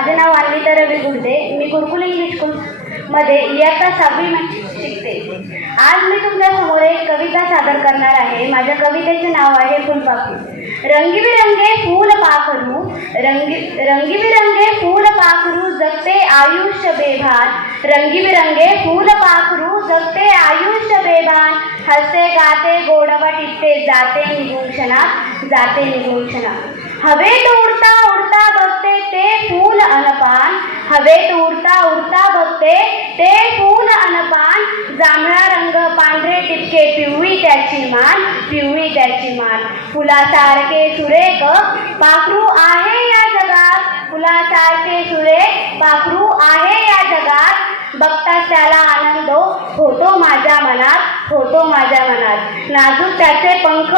माझे नाव अन्विता रवी गुर्दे मी गुरुकुल English school मध्ये इयत्ता सहावी शिकते. आज मी तुमच्यासमोर एक कविता सादर करणार आहे. माझ्या कवितेचे नाव आहे फुलपाखरू. रंगीबिरंगे फूल पाखरू रंगी रंगीबिरंगे फूल पाखरू जगते आयुष्य बेभान. रंगीबिरंगे फूल पाखरू जगते आयुष्य बेभान. हसते गाते गोडवा टिपते जाते निघून क्षणात जाते निघून क्षणात. हवेत उडता उडता बघते ते फूल अनपान. हवेत उडता उडता बघते ते फूल अनपान. जांभळा रंग पांढरे टिपके पिवळी त्याची मान पिवळी त्याची मान. फुलासारखे सुरेख पाखरू आहे या जगात. फुलासारखे सुरेख पाखरू आहे या जगात. बघताच त्याला आनंद होतो माझ्या मनात होतो माझ्या मनात. नाजूक त्याचे पंख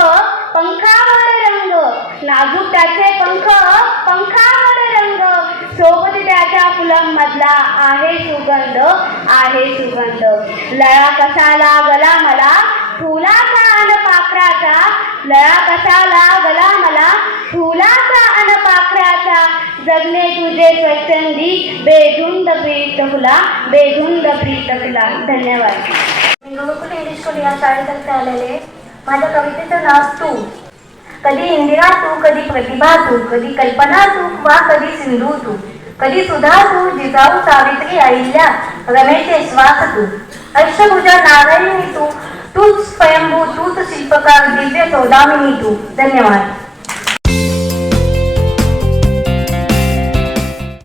पंखावर रंग. नाजूक त्याचे पंख पंखावर रंग. सोबत त्याच्या फुलांमधला आहे सुगंध आहे सुगंध. लळा कसा लागला मला फुलाचा अन पाखराचा. लळा कसा लागला मला फुलाचा अन पाखराचा. जगणे तुझे स्वच्छंदी बेधुंद प्रीत फुला बेधुंद प्रीत फुला. धन्यवाद. इंग्लिश स्कूल या शाळेतर्फे आलेले. माझ्या कवितेचं नाव तू कधी इंदिरा तू कधी प्रतिभा तू कधी कल्पना तू वा कधी सिंधू तू कधी सुधा तू जिजाऊ सावित्री अहिल्या रमेश श्वास तू अष्टभुजा नारायणी तू तूच स्वयंभू तूच शिल्पकार दिव्य सौदामिनी तू धन्यवाद.